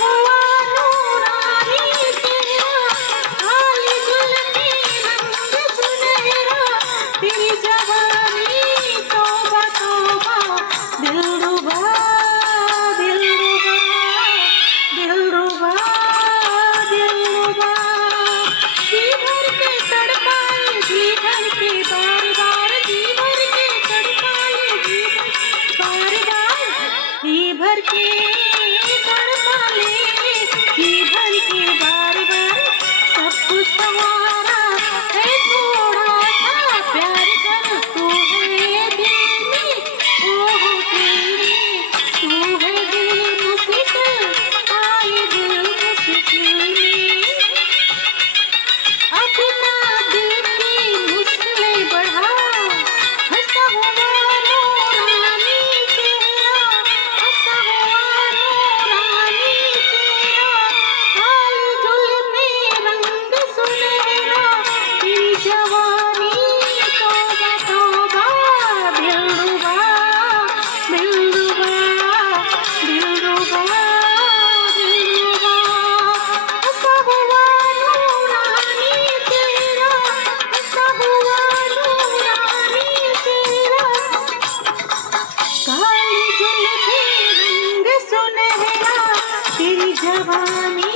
हुआ नूरानी चेहरा, काली जुल्फे रंग सुनहरा, तेरी जवानी तौबा तौबा, दिलरुबा दिलरुबा दिलरुबा दिलरुबा। जी भर के तड़पाए, जी भर के बार बार, जी भर के तड़पाए, जी बार बार, जी भर के तड़पा ले, जी भर के बार बार। सब कुछ तुम्हारा है, थोड़ा सा प्यार कर, तू है दिल में, ओ हो दिल में, तू है दिल मुश्किल, आए दिल मुश्किल में। अपना दिल की मुश्किलें बढ़ा, हंसा हुआ नूरानी चेहरा, हंसा हुआ नूरानी चेहरा, काली जुल्फे रंग सुनहरा, तेरी जवानी तौबा तौबा, दिलरुबा दिलरुबा दिलरुबा दिलरुबा। हंसा हुआ नूरानी चेहरा, हंसा हुआ नूरानी चेहरा, काली जुल्फे रंग सुनहरा, तेरी जवानी